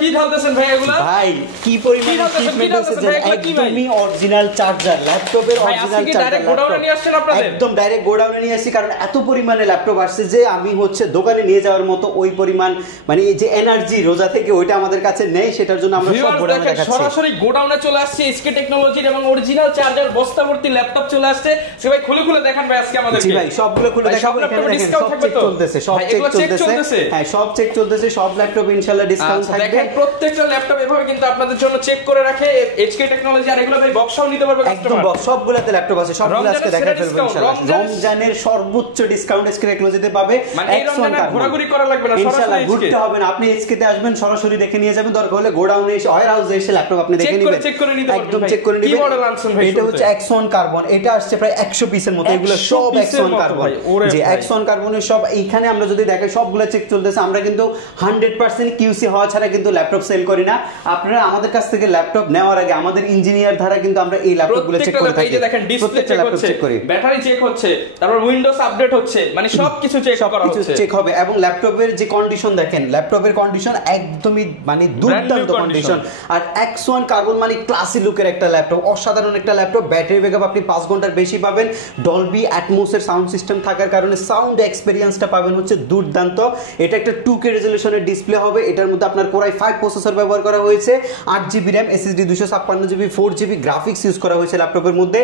কি ঢালতেছেন ভাই এগুলা? ভাই কি পরিমাণে শিপমেন্ট হচ্ছে একদমই অরিজিনাল চার্জার, ল্যাপটপের অরিজিনাল চার্জার ডাইরেক্ট গোডাউনে নিয়ে আসছেন আপনাদের? একদম ডাইরেক্ট গোডাউনে নিয়ে আসি, কারণ এত পরিমাণে ল্যাপটপ আসছে যে আমি হচ্ছে দোকানে নিয়ে যাওয়ার মতো ওই পরিমাণ মানে এই যে এনার্জি রোজা থেকে ওইটা আমাদের কাছে নেই, সেটার জন্য আমরা সব গোডাউনে দেখাচ্ছি। সরাসরি গোডাউনে চলে আসছে এসকে টেকনোলজির এবং অরিজিনাল চার্জার বস্তাভর্তি ল্যাপটপ চলে আসছে। সে ভাই খুলে খুলে দেখান ভাই আজকে আমাদেরকে। জি ভাই সবগুলো খুলে দেখাবো। এখানে দেখেন সব চেক চলতেছে, সব চেক চলতেছে। হ্যাঁ সব চেক চলতেছে, সব ল্যাপটপ ইনশাআল্লাহ ডিসকাউন্ট থাকবে। প্রত্যেকটা ল্যাপটপ এভাবে কিন্তু আপনাদের জন্য চেক করে রাখে এইচকে টেকনোলজি। আর এগুলো ভাই বক্সও নিতে পারবে কাস্টমার। একদম বক্স, সবগুলোতে ল্যাপটপ আছে, সবগুলো আজকে দেখাই ফেলবো ইনশাআল্লাহ। রমজানের সর্বোচ্চ ডিসকাউন্ট এইচকে টেকনোলজিতে পাবে। মানে এই রমজানে ঘোরাঘুরি করা লাগবে না, সরাসরি ঘুরতে হবে না, আপনি এইচকে তে আসবেন, সরাসরি দেখে নিয়ে যাবেন। দরকার হলে গোডাউনে এসে ওয়্যার হাউসে এসে ল্যাপটপ আপনি দেখে নেবেন, চেক করে নিতে পারবেন। একদম চেক করে নেবেন। কি মডেল আনছেন ভাই? এটা হচ্ছে এক্সন কার্বন, এটা আসছে প্রায় 100 পিসের মতো। এগুলো সব এক্সন কার্বন, যে এক্সন কার্বনের সব। এইখানে আমরা যদি দেখাই সবগুলো চেক চলতেছে। আমরা কিন্তু 100% কিউসি হওয়া ছাড়া কিন্তু ল্যাপটপ সেল করি না। আপনারা আমাদের কাছ থেকে ল্যাপটপ নেওয়ার আগে আমাদের ইঞ্জিনিয়ার দ্বারা কিন্তু আমরা এই ল্যাপটপগুলো চেক করে থাকি। এই যে দেখেন ডিসপ্লে চেক হচ্ছে, ব্যাটারি চেক হচ্ছে, তারপর উইন্ডোজ আপডেট হচ্ছে, মানে সবকিছু চেক করা হচ্ছে, সবকিছু চেক হবে। এবং ল্যাপটপের যে কন্ডিশন দেখেন, ল্যাপটপের কন্ডিশন একদমই মানে দুর্দান্ত কন্ডিশন। আর এক্স1 কার্বন মানে ক্লাসি লুকের একটা ল্যাপটপ, অসাধারণ একটা ল্যাপটপ। ব্যাটারি ব্যাকআপ আপনি 5 ঘন্টার বেশি পাবেন। ডলবি অ্যাটমসের সাউন্ড সিস্টেম থাকার কারণে সাউন্ড এক্সপেরিয়েন্সটা পাবেন হচ্ছে দুর্দান্ত। এটা একটা 2K রেজোলিউশনের ডিসপ্লে হবে। এটার মধ্যে আপনার কোর i5 প্রসেসর ব্যবহার করা হয়েছে, 8GB RAM, SSD 256GB, 4GB graphics use করা হয়েছে ল্যাপটপের মধ্যে।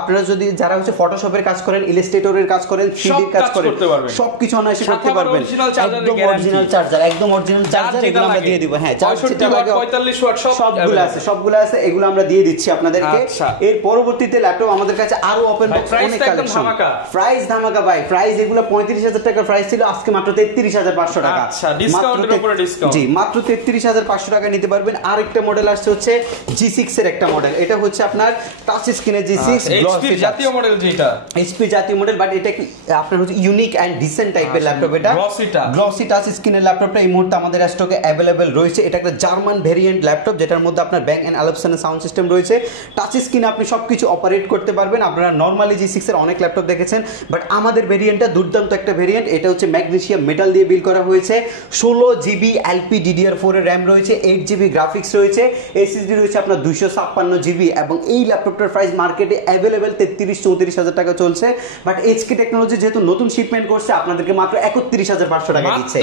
আপনারা যদি যারা হচ্ছে ফটোশপের কাজ করেন, ইলাস্ট্রেটরের কাজ করেন, 3D কাজ করেন, সবকিছু অনায়াসে করতে পারবেন। একদম অরিজিনাল চার্জার, একদম অরিজিনাল চার্জার, এগুলো আমরা দিয়ে দিব। হ্যাঁ 65 ওয়াট 45 ওয়াট সবগুলো আছে, এগুলো আমরা দিয়ে দিচ্ছি আপনাদেরকে। এর পরবর্তীতে ল্যাপটপ আমাদের কাছে আরো ওপেন বক্স অনেক কালেকশন। প্রাইস ধামাকা ভাই, প্রাইস এগুলো 35,000 টাকার প্রাইস ছিল, আজকে মাত্র 33,500 টাকা। আচ্ছা ডিসকাউন্টের উপরে ডিসকাউন্ট। জি মাত্র 33,500 টাকা নিতে পারবেন। আরেকটা মডেল আসছে হচ্ছে G6 এর একটা মডেল। এটা হচ্ছে আপনার টাচ স্ক্রিনের G6 HP জাতীয় মডেল, যেটা HP জাতীয় মডেল, বাট এটা আপনার হচ্ছে ইউনিক এন্ড ডিসেন্ট টাইপের ল্যাপটপ। এটা গ্লসি টাচ স্ক্রিনের ল্যাপটপটা এই মুহূর্তে আমাদের স্টকে अवेलेबल রয়েছে। এটা একটা জার্মান ভেরিয়েন্ট ল্যাপটপ, যেটার মধ্যে আপনার ব্যাং এন্ড অ্যালপসনের সাউন্ড সিস্টেম রয়েছে। টাচ স্ক্রিনে আপনি সবকিছু অপারেট করতে পারবেন। আপনারা নরমালি G6 এর অনেক ল্যাপটপ দেখেছেন, বাট আমাদের ভেরিয়েন্টটা দুর্দান্ত একটা ভেরিয়েন্ট। এটা হচ্ছে ম্যাগনেসিয়াম মেটাল দিয়ে বিল্ড করা হয়েছে। 16GB LPDDR4 এর RAM রয়েছে, 8GB গ্রাফিক্স রয়েছে, SSD রয়েছে আপনার 256GB। এবং এই ল্যাপটপটার প্রাইস মার্কেটে अवेलेबल 33-34,000 টাকা চলছে, বাট এইচকে টেকনোলজি যেহেতু নতুন শিপমেন্ট করছে আপনাদেরকে মাত্র 31,500 টাকা দিচ্ছে।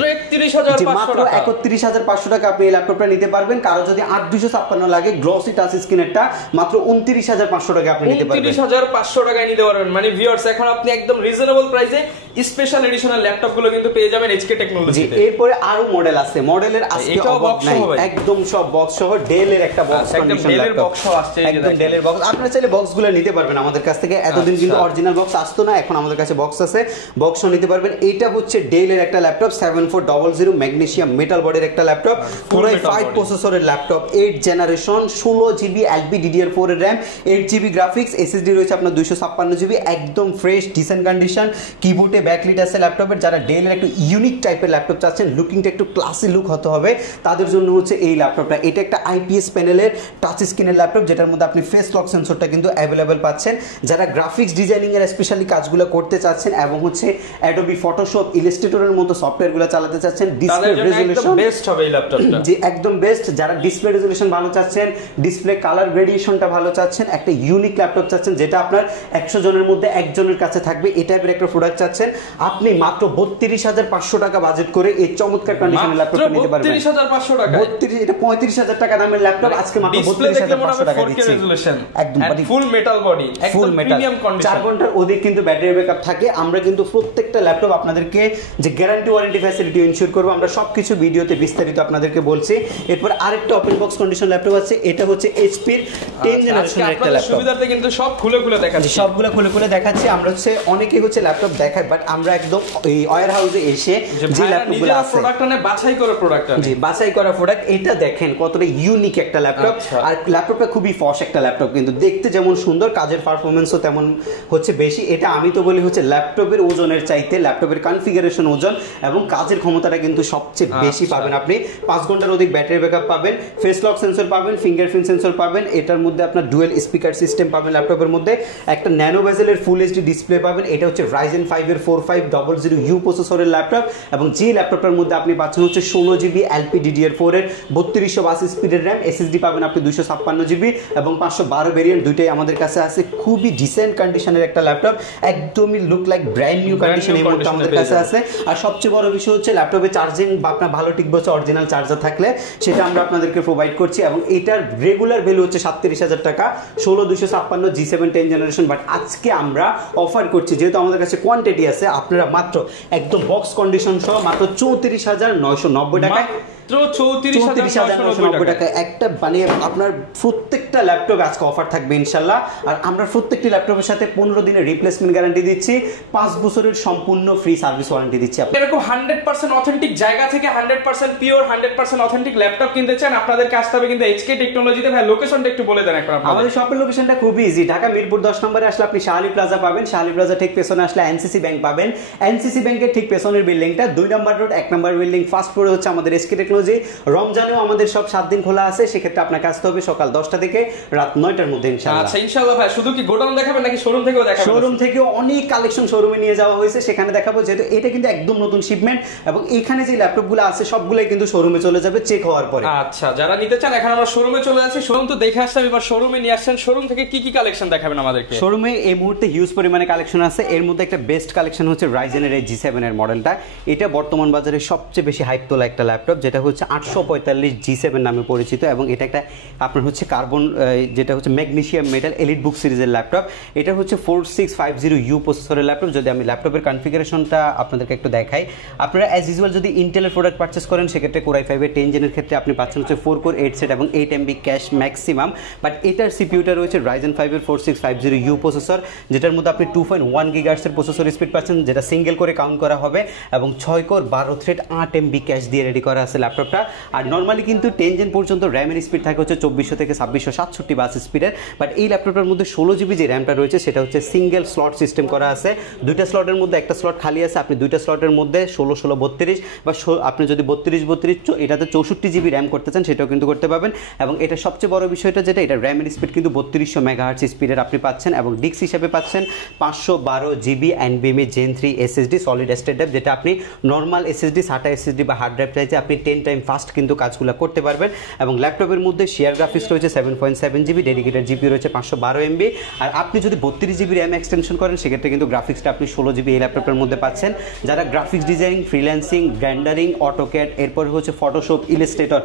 মাত্র 31,500 টাকা আপনি এই ল্যাপটপটা নিতে পারবেন। কারো যদি 8,256 লাগে গ্লসি টাচ স্ক্রিনেরটা মাত্র 29,500 টাকা আপনি নিতে পারবেন। 29,500 টাকায় নিতে পারবেন। মানে ভিউয়ার্স এখন আপনি একদম রিজনেবল প্রাইসে স্পেশাল এডিশনাল ল্যাপটপগুলো কিন্তু পেয়ে যাবেন এইচকে টেকনোলজিতে। এরপরে আরো মডেল আছে, মডেলের আজকে অভাব নাই, একদম সব বক্স সহ। ডেলের একটা বক্স কন্ডিশন ল্যাপটপ আসছে, একদম ডেলের বক্স। আপনারা চাইলে বক্সগুলো নিতে পারবেন আমাদের কাছ থেকে। এতদিন কিন্তু অরিজিনাল বক্স আসতো না, এখন আমাদের কাছে বক্স আছে, বক্সও নিতে পারবেন। এটা হচ্ছে ডেলের একটা ল্যাপটপ, 7400 ম্যাগনেসিয়াম মেটাল বডির একটা ল্যাপটপ, পুরো 5 প্রসেসরের ল্যাপটপ, 8 জেনারেশন, 16GB LPDDR4 এর RAM, 8GB গ্রাফিক্স, SSD রয়েছে আপনার 256GB, একদম ফ্রেশ ডিসেন্ট কন্ডিশন। কিবোর্ডে ব্যাকলিট আছে ল্যাপটপের। যারা ডেলের একটু ইউনিক টাইপের ল্যাপটপ চাচ্ছেন, লুকিংটা একটু ক্লাসি লুক হতে হবে, তাদের জন্য হচ্ছে এই ল্যাপটপটা। এটা একটা IPS প্যানেলের টাচ স্ক্রিনের ল্যাপটপ, যেটার মধ্যে আপনি ফেস লক সেন্সরটা কিন্তু अवेलेबल পাচ্ছেন। যারা গ্রাফিক্স ডিজাইনিং এর স্পেশালি কাজগুলো করতে চাচ্ছেন এবং হচ্ছে অ্যাডোবি ফটোশপ, ইলাস্ট্রেটরের মতো সফটওয়্যারগুলো চালাতে চাচ্ছেন, ডিসপ্লে রেজোলিউশন বেস্ট হবে এই ল্যাপটপটা। জি একদম বেস্ট। যারা ডিসপ্লে রেজোলিউশন ভালো চাচ্ছেন, ডিসপ্লে কালার ভেরিয়েশনটা ভালো চাচ্ছেন, একটা ইউনিক ল্যাপটপ চাচ্ছেন যেটা আপনার 100 জনের মধ্যে একজনের কাছে থাকবে, এই টাইপের একটা প্রোডাক্ট চাচ্ছেন, আপনি মাত্র 32,500 টাকা বাজেট করে এই চমৎকার কন্ডিশনের ল্যাপটপটা নিতে পারবেন। 32,500 টাকা? 32, এটা 35,000 টাকা দামের ল্যাপটপ, আজকে মাত্র 32,500 টাকা দিচ্ছি। একদম ফুল মেটাল বডি, একদম প্রিমিয়াম কন্ডিশন, 4 ঘন্টার অধিক কিন্তু ব্যাটারি ব্যাকআপ থাকে। আমরা কিন্তু প্রত্যেকটা ল্যাপটপ আপনাদেরকে যে গ্যারান্টি ওয়ারেন্টি ফ্যাসিলিটি ইনশিওর করব, আমরা সবকিছু ভিডিওতে বিস্তারিত আপনাদেরকে বলছি। এরপর আরেকটা ওপেন বক্স কন্ডিশন ল্যাপটপ আছে, এটা হচ্ছে HP 10 জেনারেশনের একটা ল্যাপটপ। সুবিধার্থে কিন্তু সব খুলে খুলে দেখাচ্ছি, সবগুলো খুলে খুলে দেখাচ্ছি। আমরা হচ্ছে অনেকেই হচ্ছে ল্যাপটপ দেখায়, বাট আমরা একদম এই ওয়্যার হাউসে এসে যে ল্যাপটপগুলো আছে প্রোডাক্ট মানে বাছাই করা প্রোডাক্ট, জি বাছাই করা প্রোডাক্ট। এটা দেখেন কতটা ইউনিক একটা ল্যাপটপ। আর ল্যাপটপটা খুবই ফস একটা ল্যাপটপ, কিন্তু দেখতে যেমন সুন্দর, কাজের পারফরম্যান্সও তেমন হচ্ছে বেশি। এটা আমি তো বলি হচ্ছে ল্যাপটপের ওজনের চাইতে ল্যাপটপের কনফিগারেশন ওজন এবং কাজের ক্ষমতাটা কিন্তু সবচেয়ে বেশি পাবেন আপনি। 5 ঘন্টার অধিক ব্যাটারি ব্যাকআপ পাবেন, ফেস লক সেন্সর পাবেন, ফিঙ্গারপ্রিন্ট সেন্সর পাবেন। এটার মধ্যে আপনার ডুয়েল স্পিকার সিস্টেম পাবেন ল্যাপটপের মধ্যে, একটা ন্যানো বেজেলের ফুল এইচডি ডিসপ্লে পাবেন। এটা হচ্ছে Ryzen 5 এর 4500U প্রসেসরের ল্যাপটপ, এবং যে ল্যাপটপটার মধ্যে আপনি পাচ্ছেন হচ্ছে 16GB LPDDR4 DDR4 এর 3282 স্পিডের র্যাম, SSD পাবেন আপনি 256 জিবি এবং 512 ভেরিয়েন্ট, দুইটাই আমাদের কাছে আছে। খুবই ডিসেন্ট কন্ডিশনের একটা ল্যাপটপ, একদমই look like brand new condition এই মুহূর্তে আমাদের কাছে আছে। আর সবচেয়ে বড় বিষয় হচ্ছে ল্যাপটপে চার্জিং বা আপনার ভালো টিকবে হচ্ছে অরিজিনাল চার্জার থাকলে সেটা আমরা আপনাদেরকে প্রোভাইড করছি, এবং এটার রেগুলার ভ্যালু হচ্ছে 37,000 টাকা, 16256 G7 10 জেনারেশন। বাট আজকে আমরা অফার করছি, যেহেতু আমাদের কাছে কোয়ান্টিটি আছে, আপনারা মাত্র একদম বক্স কন্ডিশন সহ মাত্র 34,990 টাকায়, 34,990 টাকা একটা, মানে আপনার প্রত্যেকটা ল্যাপটপে আজকে অফার থাকবে ইনশাল্লাহ। আর আমরা প্রত্যেকটি ল্যাপটপের সাথে 15 দিনের রিপ্লেসমেন্ট গ্যারান্টি দিচ্ছি, 5 বছরের সম্পূর্ণ ফ্রি সার্ভিস ওয়ারেন্টি দিচ্ছি। এরকম 100% অথেন্টিক জায়গা থেকে 100% পিওর 100% অথেন্টিক ল্যাপটপ কিনতে চান, আপনাদেরকে আসতে হবে কিন্তু HK টেকনোলজিতে। ভাই লোকেশনটা একটু বলে দেন এখন আপনাদের। আমাদের শপের লোকেশনটা খুবই ইজি, ঢাকা মিরপুর 10 নম্বরে আসলে আপনি শাহালি প্লাজা পাবেন, শাহালি প্লাজা ঠিক পেছনে আসলে NCC ব্যাংক পাবেন, NCC ব্যাংকের ঠিক পেছনের বিল্ডিংটা 2 নম্বর রোড 1 নম্বর বিল্ডিং ফার্স্ট ফ্লোরে হচ্ছে আমাদের HK টেকনোলজি। রমজানেও আমাদের সব 7 দিন খোলা আছে, সেক্ষেত্রে আপনাকে আসতে হবে সকাল 10টা থেকে রাত 9টার মধ্যে ইনশাআল্লাহ। আচ্ছা ইনশাআল্লাহ ভাই, শুধু কি গোডাউন দেখাবেন নাকি শোরুম থেকেও দেখাবেন? শোরুম থেকেও অনেক কালেকশন শোরুমে নিয়ে যাওয়া হয়েছে, সেখানে দেখাবো, যেহেতু এটা কিন্তু একদম নতুন শিপমেন্ট এবং এখানে যে ল্যাপটপগুলো আছে সবগুলাই কিন্তু শোরুমে চলে যাবে চেক হওয়ার পরে। আচ্ছা, যারা নিতে চান এখন আমরা শোরুমে চলে যাচ্ছি। শোরুম তো দেখে আসলাম, এবার শোরুমে নিয়ে আসছেন, শোরুম থেকে কি কি কালেকশন দেখাবেন আমাদেরকে? শোরুমে এই মুহূর্তে হিউজ পরিমাণে কালেকশন আছে, এর মধ্যে একটা বেস্ট কালেকশন হচ্ছে রাইজেনের এই G7 এর মডেলটা। এটা বর্তমান বাজারে সবচেয়ে বেশি হাইপ তোলা একটা ল্যাপটপ, যেটা হচ্ছে 845 G7 নামে পরিচিত, এবং এটা একটা আপনার হচ্ছে কার্বন, যেটা হচ্ছে ম্যাগনেসিয়াম মেটাল এলিট বুক সিরিজের ল্যাপটপ। এটা হচ্ছে 4650U প্রসেসরের ল্যাপটপ। যদি আমি ল্যাপটপের কনফিগারেশনটা আপনাদেরকে একটু দেখাই, আপনারা অ্যাজ ইউজুয়াল যদি ইন্টেলের প্রোডাক্ট পারচেস করেন সেক্ষেত্রে Core i5 এর 10 জেনের ক্ষেত্রে আপনি পাচ্ছেন হচ্ছে 4 কোর 8 সেট এবং 8 MB ক্যাশ ম্যাক্সিমাম। বাট এটার সিপিইউটা রয়েছে Ryzen 5 এর 4650U প্রসেসর, যেটার মধ্যে আপনি 2.1 GHz এর প্রসেসর স্পিড পাচ্ছেন, যেটা সিঙ্গেল করে কাউন্ট করা হবে, এবং 6 কোর 12 থ্রেড 8 MB ক্যাশ দিয়ে রেডি করা আছে ল্যাপটপটা। আর নর্মালি কিন্তু 10 জেন পর্যন্ত র্যামের স্পিড থাকে হচ্ছে 2400 থেকে 2667 বাস স্পিডের। বাট এই ল্যাপটপটার মধ্যে 16 জিবি যে র্যামটা রয়েছে সেটা হচ্ছে সিঙ্গেল স্লট সিস্টেম করা আছে, দুইটা স্লটের মধ্যে একটা স্লট খালি আছে, আপনি দুইটা স্লটের মধ্যে 16 16 32 বা আপনি যদি 32 32 এটাতে 64 জিবি র্যাম করতে চান সেটাও কিন্তু করতে পারবেন। এবং এটা সবচেয়ে বড় বিষয়টা যেটা, এটা র্যামের স্পিড কিন্তু 3200 মেগাহার্টজ স্পিডের আপনি পাচ্ছেন, এবং ডিস্ক হিসেবে পাচ্ছেন 512 GB NVMe Gen 3 SSD solid state drive, যেটা আপনি নর্মাল SSD SATA SSD বা হার্ড ড্রাইভ চাইতে আপনি 10 টাইম ফাস্ট কিন্তু কাজগুলো করতে পারবেন। এবং ল্যাপটপের মধ্যে শেয়ার গ্রাফিক্স রয়েছে 7.7 জিবি, ডেডিকেটেড জিপি রয়েছে 512 MB। আর আপনি যদি 32 জিবি র্যাম এক্সটেনশন করেন সেক্ষেত্রে কিন্তু গ্রাফিক্সটা আপনি 16 জিবি এই ল্যাপটপের মধ্যে পাচ্ছেন। যারা গ্রাফিক্স ডিজাইনিং, ফ্রিল্যান্সিং, ব্র্যান্ডারিং, অটোক্যাড, এরপর হচ্ছে ফটোশপ, ইলাস্ট্রেটর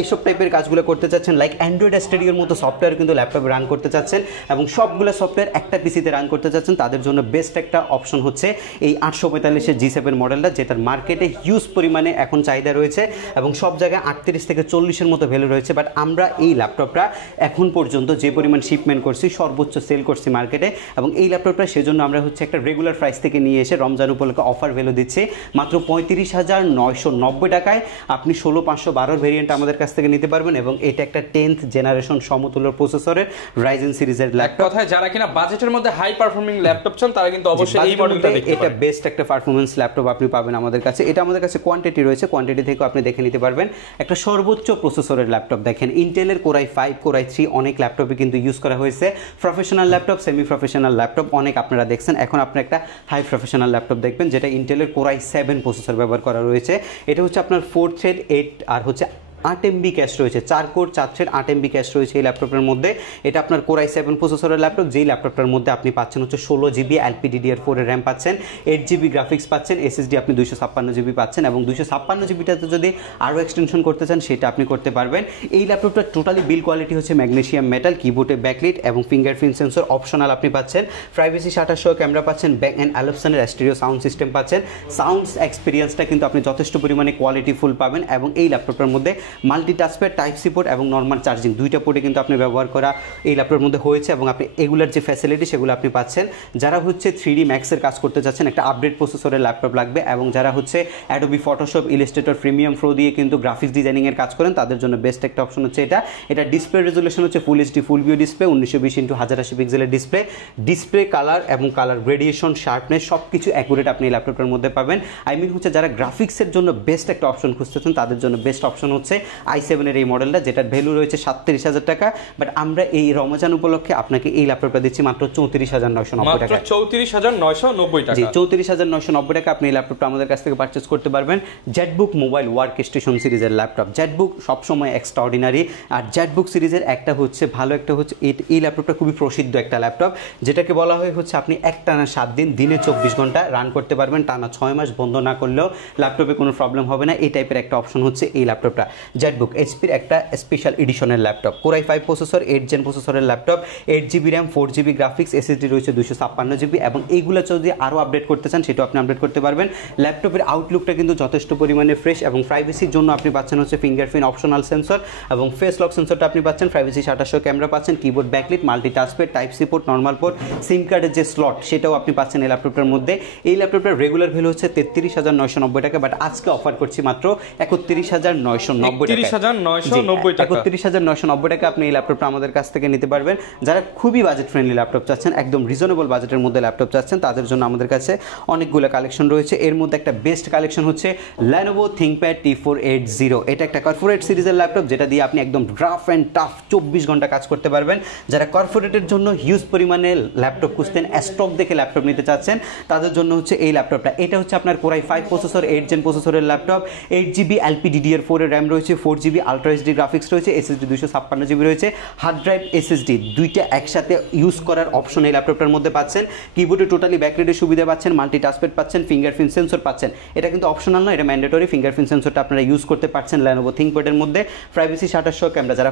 এইসব টাইপের কাজগুলো করতে চাচ্ছেন, লাইক অ্যান্ড্রয়েড স্টুডিওর মতো সফটওয়্যার কিন্তু ল্যাপটপে রান করতে চাচ্ছেন, এবং সবগুলো সফটওয়্যার একটা পিসিতে রান করতে চাচ্ছেন, তাদের জন্য বেস্ট একটা অপশন হচ্ছে এই 845 G7 মডেলটা, যেটার মার্কেটে হিউজ পরিমাণে এখন চাহিদা রয়েছে এবং সব জায়গায় 38 থেকে 40-এর মতো ভ্যালু রয়েছে। বাট আমরা এই ল্যাপটপটা এখন পর্যন্ত যে পরিমাণ শিপমেন্ট করছি সর্বোচ্চ সেল করছি মার্কেটে, এবং এই ল্যাপটপটা সেজন্য আমরা হচ্ছে একটা রেগুলার প্রাইস থেকে নিয়ে এসে রমজান উপলক্ষে অফার ভ্যালু দিচ্ছি মাত্র 35,990 টাকায়। আপনি 16512 ভেরিয়েন্ট আমাদের কাছ থেকে নিতে পারবেন, এবং এটা একটা 10th জেনারেশন সমতুল্য প্রসেসরের রাইজেন সিরিজের ল্যাপটপ। কথায় যারা কিনা বাজেটের মধ্যে হাই পারফর্মিং ল্যাপটপ চান তারা কিন্তু অবশ্যই এই মডেলটা দেখতে পারেন। এটা বেস্ট একটা পারফরম্যান্স ল্যাপটপ আপনি পাবেন আমাদের কাছে। এটা আমাদের কাছে কোয়ান্টিটি রয়েছে, কোয়ান্টিটি থেকে আপনি দেখে নিতে পারবেন। একটা সর্বোচ্চ প্রসেসরের ল্যাপটপ দেখেন, ইন্টেলের Core i5 Core i3 অনেক ল্যাপটপে কিন্তু ইউজ করা হয়েছে, professional laptop, semi professional laptop অনেক আপনারা দেখছেন। এখন আপনি একটা হাই প্রফেশনাল ল্যাপটপ দেখবেন যেটা ইন্টেলের Core i7 প্রসেসর ব্যবহার করা রয়েছে। এটা হচ্ছে আপনার 4 থ্রেড 8 আর হচ্ছে 8 MB ক্যাশ রয়েছে, 4 কোর 4 থ্রেড 8 MB ক্যাশ রয়েছে এই ল্যাপটপের মধ্যে। এটা আপনার Core i7 প্রসেসরের ল্যাপটপ, যেই ল্যাপটপটার মধ্যে আপনি পাচ্ছেন হচ্ছে 16 জিবি LPDDR4 এর র্যাম পাচ্ছেন, 8 জিবি গ্রাফিক্স পাচ্ছেন, SSD আপনি 256 জিবি পাচ্ছেন, এবং 256 জিবিটাতে যদি আরও এক্সটেনশন করতে চান সেটা আপনি করতে পারবেন। এই ল্যাপটপটার টোটালি বিল কোয়ালিটি হচ্ছে ম্যাগনেসিয়াম মেটাল, কিবোর্ডে ব্যাকলিট এবং ফিঙ্গারপ্রিন্ট সেন্সর অপশনাল আপনি পাচ্ছেন, প্রাইভেসি শাটার সহ ক্যামেরা পাচ্ছেন, ব্যাক অ্যান্ড অ্যালপসনের স্টেরিও সাউন্ড সিস্টেম পাচ্ছেন। সাউন্ডস এক্সপিরিয়েন্সটা কিন্তু আপনি যথেষ্ট পরিমাণে কোয়ালিটিফুল পাবেন, এবং এই ল্যাপটপটার মধ্যে মাল্টিটাস্কপ্যাড, টাইপ সি পোর্ট এবং নর্মাল চার্জিং দুইটা পোর্টে কিন্তু আপনি ব্যবহার করা এই ল্যাপটপের মধ্যে হয়েছে, এবং আপনি এগুলার যে ফ্যাসিলিটি সেগুলো আপনি পাচ্ছেন। যারা হচ্ছে 3D ম্যাক্সের কাজ করতে চাচ্ছেন, একটা আপডেট প্রসেসরের ল্যাপটপ লাগবে, এবং যারা হচ্ছে Adobe Photoshop, Illustrator, premium pro দিয়ে কিন্তু গ্রাফিক্স ডিজাইনিংয়ের কাজ করেন তাদের জন্য বেস্ট একটা অপশন হচ্ছে এটা। এটা ডিসপ্লে রেজুলেশন হচ্ছে ফুল HD full view display, 1920x1080 পিক্সেলের ডিসপ্লে। ডিসপ্লে কালার এবং কালার রেডিয়েশন, শার্পনেস সব কিছু অ্যাকুরেট আপনি এই ল্যাপটপের মধ্যে পাবেন। আই মিন হচ্ছে যারা গ্রাফিক্সের জন্য বেস্ট একটা অপশন খুঁজতেছেন তাদের জন্য বেস্ট অপশন হচ্ছে i7 এর এই মডেলটা, যেটার ভ্যালু রয়েছে 37,000 টাকা। বাট আমরা এই রমজান উপলক্ষে আপনাকে এই ল্যাপটপটা দিচ্ছি মাত্র 34,990 টাকা। 34,990 টাকা। জি, 34,990 টাকা আপনি এই ল্যাপটপটা আমাদের কাছ থেকে পারচেজ করতে পারবেন। জেটবুক মোবাইল ওয়ার্ক স্টেশন সিরিজের ল্যাপটপ। জেটবুক সবসময় এক্সট্রাঅর্ডিনারি, আর জেটবুক সিরিজের একটা হচ্ছে ভালো, একটা হচ্ছে এই ল্যাপটপটা খুবই প্রসিদ্ধ একটা ল্যাপটপ, যেটাকে বলা হয় হচ্ছে আপনি একটানা 7 দিন দিনে 24 ঘন্টা রান করতে পারবেন, টানা 6 মাস বন্ধ না করলেও ল্যাপটপে কোনো প্রবলেম হবে না। এই টাইপের একটা অপশন হচ্ছে এই ল্যাপটপটা। জেটবুক এইচপির একটা স্পেশাল এডিশনের laptop, core i5 processor, 8 gen প্রসেসরের laptop, 8GB RAM, 4GB graphics, SSD রয়েছে 256GB, এবং এইগুলো যদি আরও আপডেট করতে চান সেটাও আপনি আপডেট করতে পারবেন। ল্যাপটপের আউটলুকটা কিন্তু যথেষ্ট পরিমাণে ফ্রেশ, এবং প্রাইভেসির জন্য আপনি পাচ্ছেন হচ্ছে ফিঙ্গারপ্রিন্ট অপশনাল সেন্সর এবং ফেস লক সেন্সরটা আপনি পাচ্ছেন, প্রাইভেসি 2800 ক্যামেরা পাচ্ছেন, keyboard backlit, multi touchpad, type C port, normal port, SIM কার্ডের যে স্লট সেটাও আপনি পাচ্ছেন এই ল্যাপটপটার মধ্যে। এই ল্যাপটপটার রেগুলার ভ্যালু হচ্ছে 33,990 টাকা, বাট আজকে অফার করছি মাত্র 31,990 টাকা। 31,990 টাকা আপনি এই ল্যাপটপটা আমাদের কাছ থেকে নিতে পারবেন। যারা খুবই বাজেট ফ্রেন্ডলি ল্যাপটপ চাচ্ছেন, একদম রিজনেবল বাজেটের মধ্যে ল্যাপটপ চাচ্ছেন, তাদের জন্য আমাদের কাছে অনেকগুলো কালেকশন রয়েছে। এর মধ্যে একটা বেস্ট কালেকশন হচ্ছে Lenovo ThinkPad T480। এটা একটা কর্পোরেট সিরিজের ল্যাপটপ, যেটা দিয়ে আপনি একদম রাফ অ্যান্ড টাফ 24 ঘন্টা কাজ করতে পারবেন। যারা কর্পোরেটের জন্য হিউজ পরিমাণে ল্যাপটপ খুঁজতেন, স্টক দেখে ল্যাপটপ নিতে চাচ্ছেন, তাদের জন্য হচ্ছে এই ল্যাপটপটা। এটা হচ্ছে আপনার কোর i5 প্রসেসর, 8 জেন প্রসেসরের ল্যাপটপ, 8GB LPDDR4 এর র্যাম রয়েছে, 4GB আলট্রা এইচডি গ্রাফিক্স রয়েছে, এসএসডি 256GB রয়েছে, হার্ড ড্রাইভ, এসএসডি দুইটা একসাথে ইউজ করার অপশন এই ল্যাপটপটার মধ্যে পাচ্ছেন। কিবোর্ডে টোটালি ব্যাকলাইটের সুবিধা পাচ্ছেন, মাল্টি টাচপ্যাড পাচ্ছেন, ফিঙ্গারপ্রিন্ট সেন্সর পাচ্ছেন। এটা কিন্তু অপশনাল না, এটা ম্যান্ডেটরি। ফিঙ্গারপ্রিন্ট সেন্সরটা আপনারা ইউজ করতে পারছেন Lenovo ThinkPad এর মধ্যে। প্রাইভেসি 2800 ক্যামেরা, যারা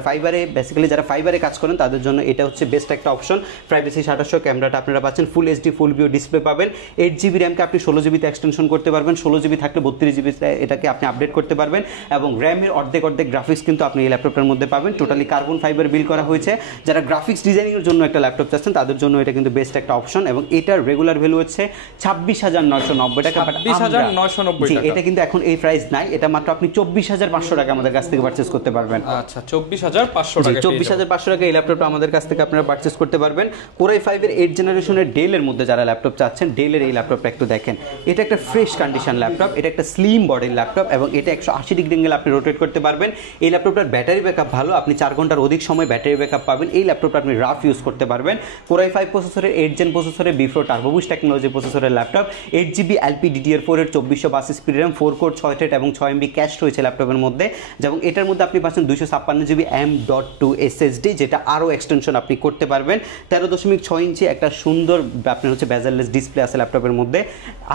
ফাইবারে কাজ করেন তাদের জন্য এটা হচ্ছে বেস্ট একটা অপশন। প্রাইভেসি 2800 ক্যামেরাটা আপনারা পাচ্ছেন, full HD full view display পাবেন। 8GB র্যামকে আপনি 16GB তে এক্সটেনশন করতে পারবেন, 16GB থাকলে 32GB এটাকে আপনি আপডেট করতে পারবেন, এবং র্যামের অর্ধেক গ্রাফিক্স কিন্তু আপনি এই ল্যাপটপের মধ্যে পাবেন। টোটালি কার্বন ফাইবার বিল করা হয়েছে। যারা গ্রাফিক্স ডিজাইনিং এর জন্য একটা ল্যাপটপ চাচ্ছেন তাদের জন্য এটা কিন্তু বেস্ট একটা অপশন, এবং এটার রেগুলার ভ্যালু হচ্ছে 26,990 টাকা। 26,990 টাকা। এটা কিন্তু এখন এই প্রাইস নাই, এটা মাত্র আপনি 24,500 টাকা আমাদের কাছ থেকে পারচেজ করতে পারবেন। আচ্ছা, 24,500 টাকা। 24,500 টাকা এই ল্যাপটপটা আমাদের কাছ থেকে আপনারা পারচেজ করতে পারবেন। কোর i5 এর 8 জেনারেশনের ডেলের মধ্যে যারা ল্যাপটপ চাচ্ছেন, ডেলের এই ল্যাপটপটা একটু দেখেন। এটা একটা ফ্রেশ কন্ডিশন ল্যাপটপ, এটা একটা স্লিম বডির ল্যাপটপ, এবং এটা 180 ডিগ্রি অ্যাঙ্গেল আপনি রোটেট করতে পারবেন। এই ল্যাপটপটার ব্যাটারি ব্যাকআপ ভালো, আপনি 4 ঘন্টার অধিক সময় ব্যাটারি ব্যাকআপ পাবেন। এই ল্যাপটপটা আপনি রাফ ইউজ করতে পারবেন। কোর i5 প্রসেসরের, 8 জেন প্রসেসরের, B4 টার্বো বুস্ট টেকনোলজি প্রসেসরের ল্যাপটপ, 8GB LPDDR4 এর 2482 স্পিড র্যাম, 4 কোর 6 থ্রেড এবং 6MB ক্যাশ রয়েছে ল্যাপটপের মধ্যে, এবং এটার মধ্যে আপনি পাচ্ছেন 256GB M.2 SSD, যেটা আরও এক্সটেনশন আপনি করতে পারবেন। 13.6 ইঞ্চি একটা সুন্দর আপনার হচ্ছে বেজারলেস ডিসপ্লে আছে ল্যাপটপের মধ্যে।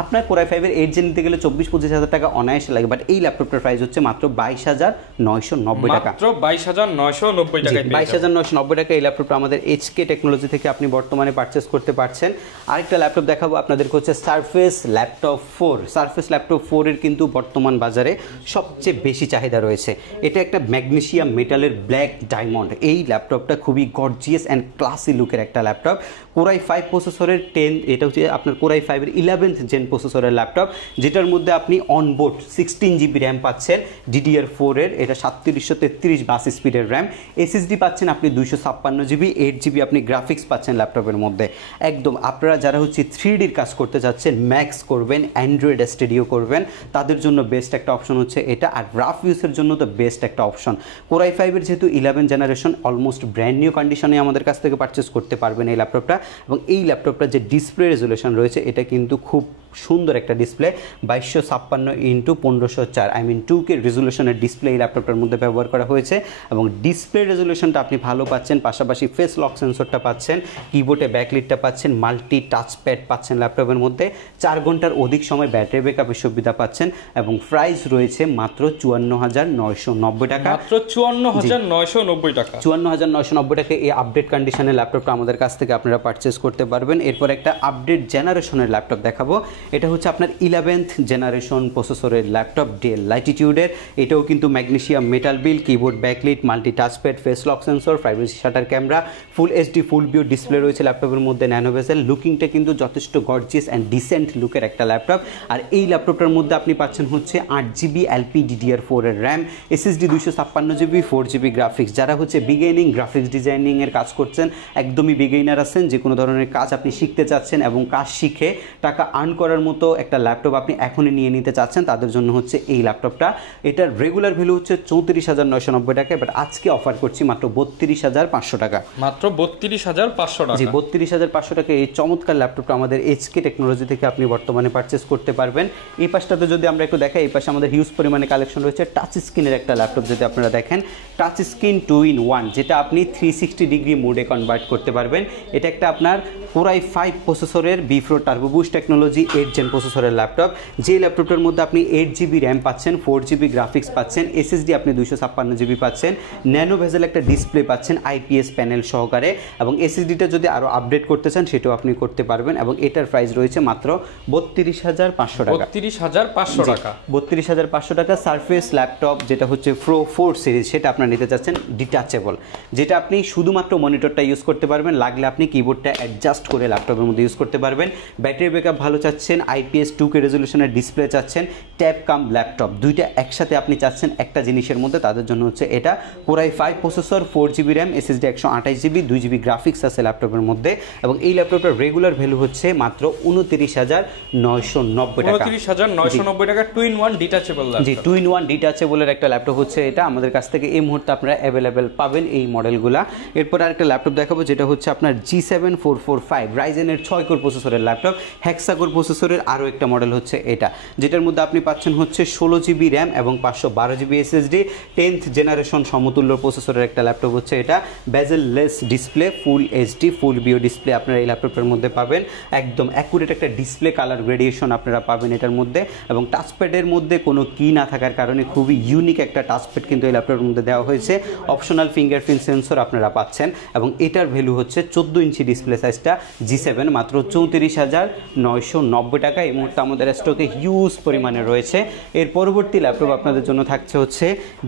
আপনার কোর i5 এর 8 জেন নিতে গেলে 24-25 হাজার টাকা অনায়াসে লাগে, বাট এই ল্যাপটপটার প্রাইস হচ্ছে মাত্র 22,990 টাকা। মাত্র 22,990 টাকা। 22,990 টাকা এই ল্যাপটপটা আমাদের HK টেকনোলজি থেকে আপনি বর্তমানে পারচেস করতে পারছেন। আরেকটা ল্যাপটপ দেখাবো আপনাদেরকে, হচ্ছে সারফেস ল্যাপটপ 4। সারফেস ল্যাপটপ 4 এর কিন্তু বর্তমান বাজারে সবচেয়ে বেশি চাহিদা রয়েছে। এটা একটা ম্যাগনেসিয়াম মেটালের ব্ল্যাক ডায়মন্ড। এই ল্যাপটপটা খুবই গর্জিয়াস অ্যান্ড ক্লাসি লুকের একটা ল্যাপটপ। কোর i5 প্রসেসরের 10, এটা হচ্ছে আপনার কোর i5 এর 11th জেন প্রসেসরের ল্যাপটপ, যেটার মধ্যে আপনি অনবোর্ড 16GB র্যাম পাচ্ছেন DDR4 এর, এটা 3733 স্পিডের র্যাম, এসএসডি পাচ্ছেন আপনি 256GB, 8GB আপনি গ্রাফিক্স পাচ্ছেন ল্যাপটপের মধ্যে। একদম আপনারা যারা হচ্ছে 3Dর কাজ করতে যাচ্ছেন, ম্যাক্স করবেন, অ্যান্ড্রয়েড স্টুডিও করবেন, তাদের জন্য বেস্ট একটা অপশন হচ্ছে এটা। আর রাফ ইউজের জন্য তো বেস্ট একটা অপশন। কোর i5 এর যেহেতু 11 জেনারেশন, অলমোস্ট ব্র্যান্ড নিউ কন্ডিশনে আমাদের কাছ থেকে পারচেস করতে পারবেন এই ল্যাপটপটা। এবং এই ল্যাপটপটার যে ডিসপ্লে রেজুলেশন রয়েছে, এটা কিন্তু খুব সুন্দর একটা ডিসপ্লে, 2256x1504 2K রেজুলেশনের ডিসপ্লে এই ল্যাপটপটার মধ্যে ব্যবহার করা হয়েছে, এবং ডিসপ্লে রেজুলেশনটা আপনি ভালো পাচ্ছেন, পাশাপাশি ফেস লক সেন্সরটা পাচ্ছেন, কিবোর্ডে ব্যাকলিটটা পাচ্ছেন, মাল্টি টাচপ্যাড পাচ্ছেন ল্যাপটপের মধ্যে, 4 ঘন্টার অধিক সময় ব্যাটারি ব্যাকআপের সুবিধা পাচ্ছেন, এবং প্রাইস রয়েছে মাত্র 54,990 টাকা। মাত্র 54,990 টাকা। 54,990 টাকা এই আপডেট কন্ডিশনের ল্যাপটপটা আমাদের কাছ থেকে আপনারা পারচেস করতে পারবেন। এরপর একটা আপডেট জেনারেশনের ল্যাপটপ দেখাবো। এটা হচ্ছে আপনার 11th জেনারেশন প্রসেসরের ল্যাপটপ ডেল ল্যাটিটিউডের। এটাও কিন্তু ম্যাগনেসিয়াম মেটাল বিল, keyboard backlit, multi touchpad, face lock sensor, privacy shutter camera, ফুল এইচডি ফুল ভিউ ডিসপ্লে রয়েছে ল্যাপটপের মধ্যে, ন্যানো বেজেল। লুকিংটা কিন্তু যথেষ্ট গর্জিয়াস অ্যান্ড ডিসেন্ট লুকের একটা ল্যাপটপ। আর এই ল্যাপটপটার মধ্যে আপনি পাচ্ছেন হচ্ছে 8GB LPDDR4 এর RAM, SSD 256GB, 4GB graphics. যারা হচ্ছে বিগিনিং গ্রাফিক্স ডিজাইনিং এর কাজ করছেন, একদমই বিগিনার আছেন, যে কোনো ধরনের কাজ আপনি শিখতে চাচ্ছেন এবং কাজ শিখে টাকা আর্ন করার করার মতো একটা ল্যাপটপ আপনি এখনই নিয়ে নিতে চাচ্ছেন, তাদের জন্য হচ্ছে এই ল্যাপটপটা। এটার রেগুলার ভ্যালু হচ্ছে 34,990 টাকা, বাট আজকে অফার করছি মাত্র 32,500 টাকা। মাত্র 32,500 টাকা। জি, 32,500 টাকা এই চমৎকার ল্যাপটপটা আমাদের এইচকে টেকনোলজি থেকে আপনি বর্তমানে পারচেস করতে পারবেন। এই পাশটাতে যদি আমরা একটু দেখাই, এই পাশে আমাদের হিউজ পরিমাণে কালেকশন রয়েছে টাচ স্ক্রিনের একটা ল্যাপটপ। যদি আপনারা দেখেন টাচ স্ক্রিন 2-in-1, যেটা আপনি 360 ডিগ্রি মোডে কনভার্ট করতে পারবেন। এটা একটা আপনার Core i5 প্রসেসরের B4 turbo boost technology 8 gen প্রসেসরের ল্যাপটপ। যে ল্যাপটপটার মধ্যে আপনি 8 জিবি র্যাম পাচ্ছেন, 4 জিবি গ্রাফিক্স পাচ্ছেন, এসএসডি আপনি 256 জিবি পাচ্ছেন, ন্যানো ভেজেল একটা ডিসপ্লে পাচ্ছেন আইপিএস প্যানেল সহকারে, এবং এসএসডিটা যদি আরও আপডেট করতে চান সেটাও আপনি করতে পারবেন। এবং এটার প্রাইস রয়েছে মাত্র 32,500 টাকা। 32,500 টাকা। 32,500 টাকা। সারফেস ল্যাপটপ যেটা হচ্ছে প্রো 4 সিরিজ, সেটা আপনারা নিতে চাচ্ছেন ডিটাচেবল, যেটা আপনি শুধুমাত্র মনিটরটা ইউজ করতে পারবেন, লাগলে আপনি কিবোর্ডটা অ্যাডজাস্ট করে ল্যাপটপের মধ্যে ইউজ করতে পারবেন। ব্যাটারি ব্যাকআপ ভালো চাচ্ছেন, আইপিএস 2K রেজলিউশনের ডিসপ্লে চাচ্ছেন, ট্যাব কাম ল্যাপটপ দুইটা একসাথে আপনি চাচ্ছেন একটা জিনিসের মধ্যে, তাদের জন্য হচ্ছে এটা। Core i5 processor, 4 GB RAM, SSD 128 GB, 2 GB graphics আছে ল্যাপটপের মধ্যে। এবং এই ল্যাপটপটার রেগুলার ভ্যালু হচ্ছে মাত্র 29,990 টাকা। 29,990 টাকা 2-in-1 ডিটাচেবল ল্যাপটপ। জি, 2-in-1 ডিটাচেবলের একটা ল্যাপটপ হচ্ছে এটা। আমাদের কাছ থেকে এই মুহূর্তে আপনারা অ্যাভেলেবেল পাবেন এই মডেলগুলা। এরপর আরেকটা ল্যাপটপ দেখাবো, যেটা হচ্ছে আপনার G7445 রাইজেনের 6 কোর প্রসেসরের ল্যাপটপ, হেক্সাকোর প্রসেসরের আরও একটা মডেল হচ্ছে এটা, যেটার মধ্যে আপনি পাচ্ছেন হচ্ছে 16 জিবি র্যাম এবং 512 জিবি এসএসডি, 10th জেনারেশন সমতুল্য প্রসেসরের একটা ল্যাপটপ হচ্ছে এটা। Bezel less display, full HD, full view display আপনারা এই ল্যাপটপের মধ্যে পাবেন। একদম অ্যাকুরেট একটা ডিসপ্লে কালার গ্রেডিয়েশন আপনারা পাবেন এটার মধ্যে। এবং টাচপ্যাডের মধ্যে কোনো কি না থাকার কারণে খুবই ইউনিক একটা টাচপ্যাড কিন্তু এই ল্যাপটপের মধ্যে দেওয়া হয়েছে। অপশনাল ফিঙ্গারপ্রিন্ট সেন্সর আপনারা পাচ্ছেন, এবং এটার ভ্যালু হচ্ছে 14 ইঞ্চি ডিসপ্লে সাইজটা, G7, মাত্র 34,990 টাকা। এই মুহূর্তে আমাদের স্টকে হিউজ পরিমাণে রয়েছে। এর পরবর্তী ল্যাপটপ আপনাদের জন্য থাকছে হচ্ছে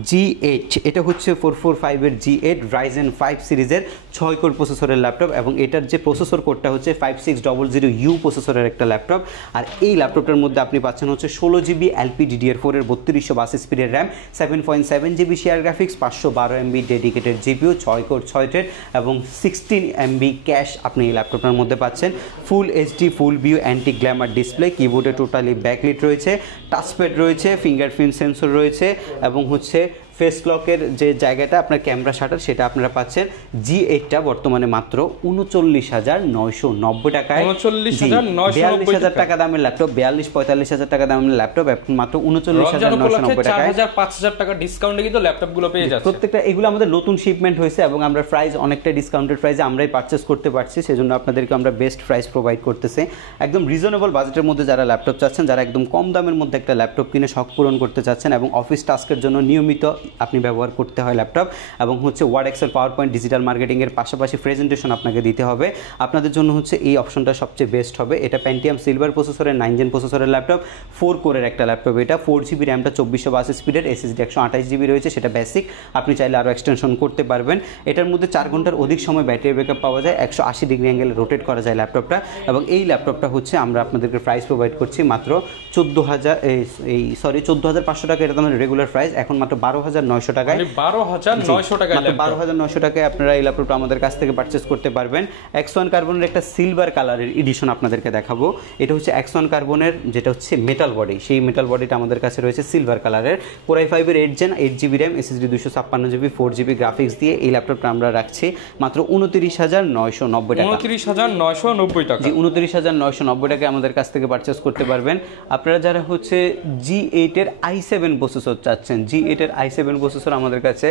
G8। এটা হচ্ছে 445-এর G8 রাইজেন 5 সিরিজের 6 কোর প্রসেসরের ল্যাপটপ, এবং এটার যে প্রসেসর কোডটা হচ্ছে 5600U প্রসেসরের একটা ল্যাপটপ। আর এই ল্যাপটপটার মধ্যে আপনি পাচ্ছেন হচ্ছে 16 জিবি LPDDR4 এর 3222 স্পিডের RAM, 7.7 GB share graphics, 512 MB dedicated GPU, 6 core 6 thread এবং 16 MB ক্যাশ আপনি এই ল্যাপটপটার মধ্যে পাচ্ছেন। Full HD, full view, anti glare display, কিবোর্ডে টোটালি ব্যাকলিট রয়েছে, টাচপ্যাড রয়েছে, ফিঙ্গারপ্রিন্ট সেন্সর রয়েছে, এবং হচ্ছে ফেস লকের যে জায়গাটা আপনার ক্যামেরা শাটার সেটা আপনারা পাচ্ছেন। G8টা বর্তমানে মাত্র 39,990 টাকায়, 42,000 টাকা দামের ল্যাপটপ, 42-45,000 টাকা দামের ল্যাপটপ এখন মাত্র 39,990 টাকায়। 4,000-5,000 টাকা ডিসকাউন্টে কিন্তু ল্যাপটপগুলো পেয়ে যাচ্ছে। প্রত্যেকটা এগুলো আমাদের নতুন শিপমেন্ট হয়েছে, এবং আমরা প্রাইস অনেকটা ডিসকাউন্টেড প্রাইসে আমরাই পারচেস করতে পারছি, সেজন্য আপনাদেরকে আমরা বেস্ট প্রাইস প্রোভাইড করতেছি। একদম রিজনেবল বাজেটের মধ্যে যারা ল্যাপটপ চাচ্ছেন, যারা একদম কম দামের মধ্যে একটা ল্যাপটপ কিনে শখ পূরণ করতে চাচ্ছেন, এবং অফিস টাস্কের জন্য নিয়মিত আপনি ব্যবহার করতে হয় ল্যাপটপ, এবং হচ্ছে word, excel, power point, digital মার্কেটিংয়ের পাশাপাশি প্রেজেন্টেশন আপনাকে দিতে হবে, আপনাদের জন্য হচ্ছে এই অপশনটা সবচেয়ে বেস্ট হবে। এটা পেন্টিয়াম সিলভার প্রসেসরের 9 জেন প্রসেসরের ল্যাপটপ, 4 কোরের একটা ল্যাপটপ। এটা 4 জিবি র্যামটা 2422 স্পিডের, এসএসডি 128 জিবি রয়েছে, সেটা বেসিক, আপনি চাইলে আরও এক্সটেনশন করতে পারবেন। এটার মধ্যে 4 ঘন্টার অধিক সময় ব্যাটারি ব্যাকআপ পাওয়া যায়, 180 ডিগ্রি অ্যাঙ্গেলে রোটেট করা যায় ল্যাপটপটা। এবং এই ল্যাপটপটা হচ্ছে আমরা আপনাদেরকে প্রাইস প্রোভাইড করছি মাত্র 14,500 টাকা। এটা আমাদের রেগুলার প্রাইস, এখন মাত্র 12,900 টাকায়। 12,900 টাকায়, 12,900 টাকায় আপনারা এই ল্যাপটপটা আমাদের কাছ থেকে পারচেস করতে পারবেন। X1 কার্বনের একটা সিলভার কালারের এডিশন আপনাদেরকে দেখাবো। এটা হচ্ছে X1 কার্বনের, যেটা হচ্ছে মেটাল বডি, সেই মেটাল বডিটা আমাদের কাছে রয়েছে সিলভার কালারের। Core i5-এর 8 gen, 8 GB RAM, SSD 256 GB, 4 GB graphics দিয়ে এই ল্যাপটপটা আমরা রাখছি মাত্র 29,990 টাকা। 29,990 টাকা। জি, 29,990 টাকায় আমাদের কাছ থেকে পারচেস করতে পারবেন। আপনারা যারা হচ্ছে G8-এর i7 প্রসেসর চাচ্ছেন, G8-এর i7 প্রসেসর আমাদের কাছে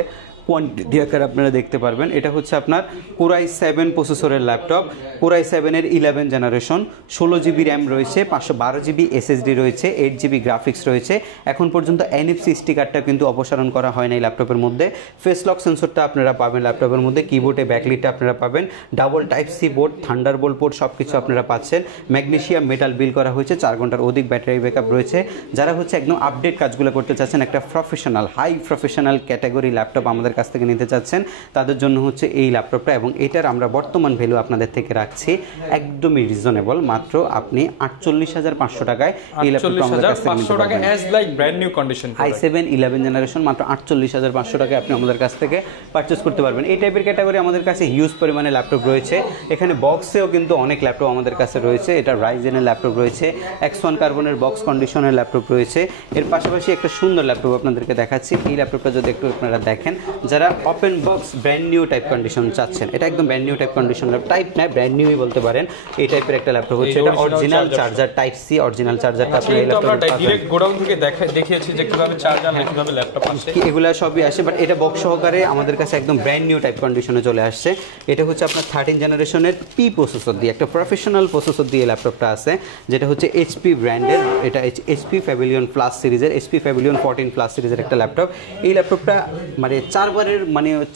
কোয়ান্টিটি আকারে আপনারা দেখতে পারবেন। এটা হচ্ছে আপনার Core i7 প্রসেসরের laptop, Core i7-এর 11 generation, 16 GB RAM রয়েছে, 512 জিবি এসএসডি রয়েছে, 8 জিবি গ্রাফিক্স রয়েছে। এখন পর্যন্ত এনএফসি স্টিকারটা কিন্তু অপসারণ করা হয় না এই ল্যাপটপের মধ্যে। ফেস লক সেন্সরটা আপনারা পাবেন ল্যাপটপের মধ্যে, কিবোর্ডে ব্যাকলিটটা আপনারা পাবেন, double type C board, thunderbolt port সব কিছু আপনারা পাচ্ছেন। ম্যাগনেসিয়াম মেটাল বিল করা হয়েছে, 4 ঘন্টার অধিক ব্যাটারি ব্যাকআপ রয়েছে। যারা হচ্ছে একদম আপডেট কাজগুলো করতে চাচ্ছেন, একটা professional high professional category laptop আমাদের আমাদের কাছ থেকে নিতে চাচ্ছেন তাদের জন্য হচ্ছে এই ল্যাপটপটা, এবং এটার আমরা বর্তমান ভ্যালু আপনাদের থেকে রাখছি একদমই রিজনেবল, মাত্র আপনি 48,500 টাকায় এই ল্যাপটপটা আমাদের কাছ থেকে নিতে পারবেন। As like brand new condition, i7 11 generation মাত্র 48,500 টাকায় আপনি আমাদের কাছ থেকে পারচেজ করতে পারবেন। এই টাইপের ক্যাটাগরি আমাদের কাছে হিউজ পরিমাণে ল্যাপটপ রয়েছে। এখানে বক্সেও কিন্তু অনেক ল্যাপটপ আমাদের কাছে রয়েছে। এটা রাইজেনের ল্যাপটপ রয়েছে, X1 কার্বনের বক্স কন্ডিশনের ল্যাপটপ রয়েছে। এর পাশাপাশি একটা সুন্দর ল্যাপটপ আপনাদেরকে দেখাচ্ছি। এই ল্যাপটপটা যদি একটু আপনারা দেখেন, যারা open box brand new type condition চাচ্ছেন, এটা একদম brand new type condition, type না ব্র্যান্ড নিউই বলতে পারেন, এই টাইপের একটা ল্যাপটপ হচ্ছে। এটা original charger type C original চার্জারটা আপনি এই ল্যাপটপে ডাইরেক্ট গোডাউন থেকে দেখিয়েছি যে কিভাবে চার্জার আর কিভাবে ল্যাপটপ আসে, এগুলা সবই আসে, বাট এটা বক্স সহকারে আমাদের কাছে একদম ব্র্যান্ড নিউ টাইপ কন্ডিশনে চলে আসছে। এটা হচ্ছে আপনার 13 জেনারেশনের পি প্রসেসর দিয়ে, একটা প্রফেশনাল প্রসেসর দিয়ে ল্যাপটপটা আছে, যেটা হচ্ছে এইচপি ব্র্যান্ডের। এটা এইচপি প্যাভিলিয়ন প্লাস সিরিজের, এইচপি প্যাভিলিয়ন 14 প্লাস সিরিজের একটা ল্যাপটপ। এই ল্যাপটপটা মানে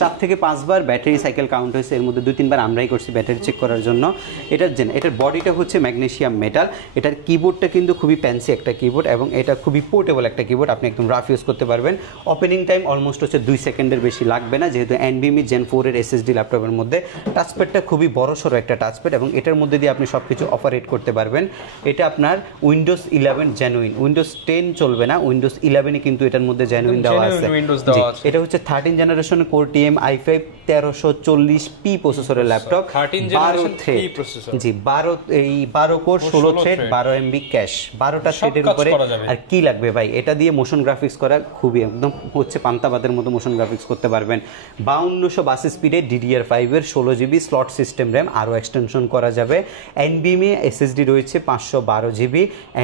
4 থেকে 5 বার ব্যাটারি সাইকেল কাউন্ট হয়েছে, এর মধ্যে 2-3 বার আমরাই করছি ব্যাটারি চেক করার জন্য। এটার বডিটা হচ্ছে ম্যাগনেসিয়াম মেটাল। এটার কিবোর্ডটা কিন্তু খুবই ফ্যান্সি একটা কিবোর্ড, এবং এটা খুবই পোর্টেবল একটা কিবোর্ড, আপনি একদম রাফ ইউজ করতে পারবেন। ওপেনিং টাইম অলমোস্ট হচ্ছে 2 সেকেন্ডের বেশি লাগবে না, যেহেতু NVMe Gen 4 এর SSD ল্যাপটপের মধ্যে। টাচপ্যাডটা খুবই বড়সড় একটা টাচপ্যাড, এবং এটার মধ্যে দিয়ে আপনি সব কিছু অপারেট করতে পারবেন। এটা আপনার উইন্ডোজ 11 জেনুইন, উইন্ডোজ 10 চলবে না, উইন্ডোজ 11 কিন্তু এটার মধ্যে জেনুইন দেওয়া আছে। এটা হচ্ছে 13 generation core TM i5 1340p প্রসেসরের ল্যাপটপ, 12 থ্রেড, জি 12 কোর 16 থ্রেড 12 MB ক্যাশ, 12টা থ্রেডের উপরে আর কি লাগবে ভাই। এটা দিয়ে মোশন গ্রাফিক্স করা খুবই একদম হচ্ছে পান্তাবাদের মতো মোশন গ্রাফিক্স করতে পারবেন। 5222 স্পিডে DDR5 এর 16GB স্লট সিস্টেম র্যাম, আরও এক্সটেনশন করা যাবে। NVMe SSD রয়েছে 512GB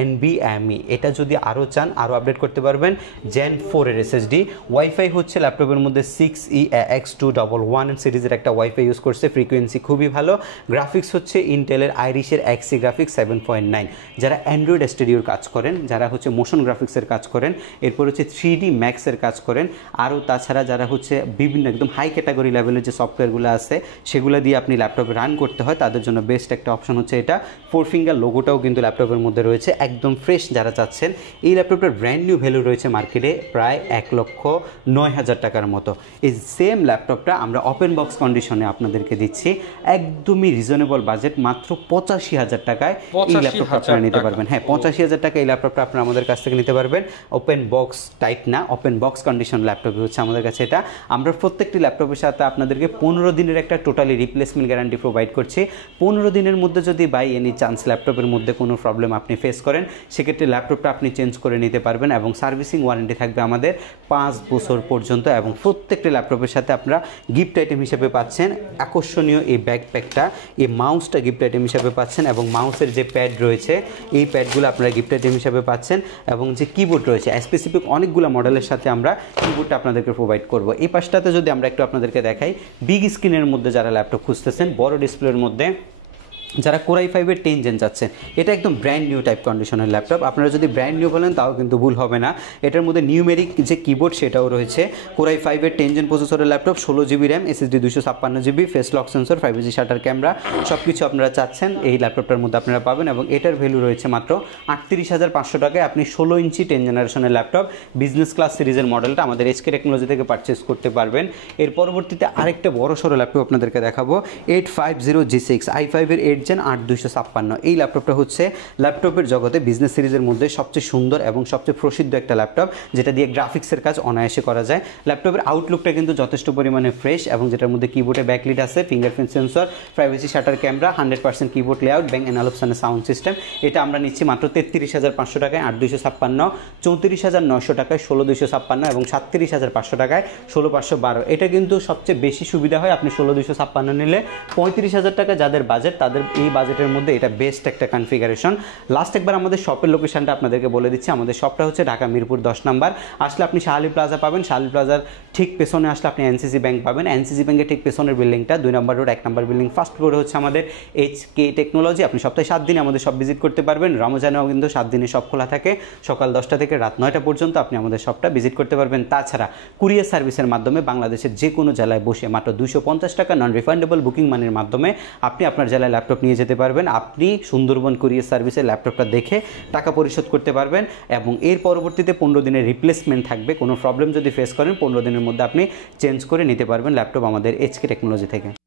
NVMe, এটা যদি আরও চান আরও আপডেট করতে পারবেন। Gen 4 এর SSD, ওয়াইফাই হচ্ছে ল্যাপটপের মধ্যে 6EX211 সিরিজের একটা ওয়াইফাই ইউজ করছে, ফ্রিকোয়েন্সি খুবই ভালো। গ্রাফিক্স হচ্ছে ইন্টেলের আইরিশের Xe গ্রাফিক্স 7.9। যারা অ্যান্ড্রয়েড স্টুডিওর কাজ করেন, যারা হচ্ছে মোশন গ্রাফিক্সের কাজ করেন, এরপর হচ্ছে 3D ম্যাক্সের কাজ করেন, আরও তাছাড়া যারা হচ্ছে বিভিন্ন একদম হাই ক্যাটাগরি লেভেলের যে সফটওয়্যারগুলো আছে সেগুলো দিয়ে আপনি ল্যাপটপে রান করতে হয়, তাদের জন্য বেস্ট একটা অপশন হচ্ছে এটা। 4 ফিঙ্গার লোগোটাও কিন্তু ল্যাপটপের মধ্যে রয়েছে, একদম ফ্রেশ যারা চাচ্ছেন। এই ল্যাপটপটার ব্র্যান্ড নিউ ভ্যালু রয়েছে মার্কেটে প্রায় 1,09,000 টাকার মতো। এই সেম ল্যাপটপটা আমরা ওপেন বক্স কন্ডিশনে আপনাদেরকে দিচ্ছি একদমই রিজনেবল বাজেট, মাত্র 85,000 টাকায় এই ল্যাপটপটা আপনারা নিতে পারবেন। হ্যাঁ, 85,000 টাকা এই ল্যাপটপটা আপনারা আমাদের কাছ থেকে নিতে পারবেন। ওপেন বক্স টাইপ না, ওপেন বক্স কন্ডিশন ল্যাপটপ হচ্ছে আমাদের কাছে এটা। আমরা প্রত্যেকটি ল্যাপটপের সাথে আপনাদেরকে 15 দিনের একটা টোটালি রিপ্লেসমেন্ট গ্যারান্টি প্রোভাইড করছি। 15 দিনের মধ্যে যদি বাই এনি চান্স ল্যাপটপের মধ্যে কোনো প্রবলেম আপনি ফেস করেন, সেক্ষেত্রে ল্যাপটপটা আপনি চেঞ্জ করে নিতে পারবেন, এবং সার্ভিসিং ওয়ারেন্টি থাকবে আমাদের 5 বছর পর্যন্ত। এবং প্রত্যেকটি ল্যাপটপের সাথে আপনারা গিফট আইটেম হিসেবে পাচ্ছেন আকর্ষণীয় এই ব্যাকপ্যাকটা, এই মাউসটা গিফট আইটেম হিসেবে পাচ্ছেন, এবং মাউসের যে প্যাড রয়েছে এই প্যাডগুলো আপনারা গিফট আইটেম হিসেবে পাচ্ছেন, এবং যে কিবোর্ড রয়েছে স্পেসিফিক অনেকগুলো মডেলের সাথে আমরা কিবোর্ডটা আপনাদেরকে প্রোভাইড করব। এই পাশটাতে যদি আমরা একটু আপনাদেরকে দেখাই, বিগ স্ক্রিনের মধ্যে যারা ল্যাপটপ খুঁজতেছেন, বড় ডিসপ্লের মধ্যে যারা Core i5 এর 10 জেন যাচ্ছেন, এটা একদম ব্র্যান্ড নিউ টাইপ কন্ডিশনের ল্যাপটপ। আপনারা যদি ব্র্যান্ড নিউ বলেন তাও কিন্তু ভুল হবে না, এটার মধ্যে নিউমেরিক যে কিবোর্ড সেটাও রয়েছে। Core i5 এর 10 জেন প্রসেসরের laptop, 16GB RAM, SSD 256GB, face lock sensor, 5G shutter camera, সব কিছু আপনারা চাচ্ছেন এই ল্যাপটপটার মধ্যে আপনারা পাবেন। এবং এটার ভ্যালু রয়েছে মাত্র 38,500 টাকায়। আপনি 16 ইঞ্চি 10 জেনারেশনের ল্যাপটপ বিজনেস ক্লাস সিরিজের মডেলটা আমাদের HK টেকনোলজি থেকে পারচেস করতে পারবেন। এর পরবর্তীতে আরেকটা বড় সড়ো ল্যাপটপ আপনাদেরকে দেখাবো, 850G6 i5 এর 8 জেন 8256। এই ল্যাপটপটা হচ্ছে ল্যাপটপের জগতে বিজনেস সিরিজের মধ্যে সবচেয়ে সুন্দর এবং সবচেয়ে প্রসিদ্ধ একটা ল্যাপটপ, যেটা দিয়ে গ্রাফিক্সের কাজ অনায়াসে করা যায়। ল্যাপটপের আউটলুকটা কিন্তু যথেষ্ট পরিমাণে ফ্রেশ, এবং যেটার মধ্যে কিবোর্ডে ব্যাকলিট আছে, fingerprint sensor, privacy shutter camera, 100% keyboard layout, bang অ্যানালপশনের সাউন্ড সিস্টেম। এটা আমরা নিচ্ছি মাত্র 33,500 টাকায় 8256, 34,900 টাকায় 16,256, এবং 37,500 টাকায় 16,512। এটা কিন্তু সবচেয়ে বেশি সুবিধা হয় আপনি 16,256 নিলে। 35,000 টাকা যাদের বাজেট, তাদের এই বাজেটের মধ্যে এটা বেস্ট একটা কনফিগারেশন। লাস্ট একবার আমাদের শপের লোকেশনটা আপনাদেরকে বলে দিচ্ছি। আমাদের শপটা হচ্ছে ঢাকা মিরপুর 10 নম্বর। আসলে আপনি শাহালি প্লাজা পাবেন, শাহালি প্লাজার ঠিক পেছনে আসলে আপনি এনসিসি ব্যাংক পাবেন। এনসিসি ব্যাংকের ঠিক পেছনের বিল্ডিংটা 2 নম্বর রোড, 1 নম্বর বিল্ডিং, ফার্স্ট ফ্লোরে হচ্ছে আমাদের HK টেকনোলজি। আপনি সপ্তাহে 7 দিন আমাদের শপ ভিজিট করতে পারবেন। রমজানেও কিন্তু 7 দিনে শপ খোলা থাকে, সকাল 10টা থেকে রাত 9টা পর্যন্ত আপনি আমাদের শপটা ভিজিট করতে পারবেন। তাছাড়া কুরিয়ার সার্ভিসের মাধ্যমে বাংলাদেশের যে কোনো জেলায় বসে মাত্র 250 টাকা নন রিফান্ডেবল বুকিং মানির মাধ্যমে আপনি আপনার জেলায় ল্যাপটপ নিয়ে যেতে পারবেন। আপনি সুন্দরবন কুরিয়ার সার্ভিসে ল্যাপটপটা দেখে টাকা পরিশোধ করতে পারবেন এবং এর পরবর্তীতে 15 দিনের রিপ্লেসমেন্ট থাকবে। কোনো প্রবলেম যদি ফেস করেন 15 দিনের মধ্যে আপনি চেঞ্জ করে নিতে পারবেন ল্যাপটপ আমাদের এইচকে টেকনোলজি থেকে।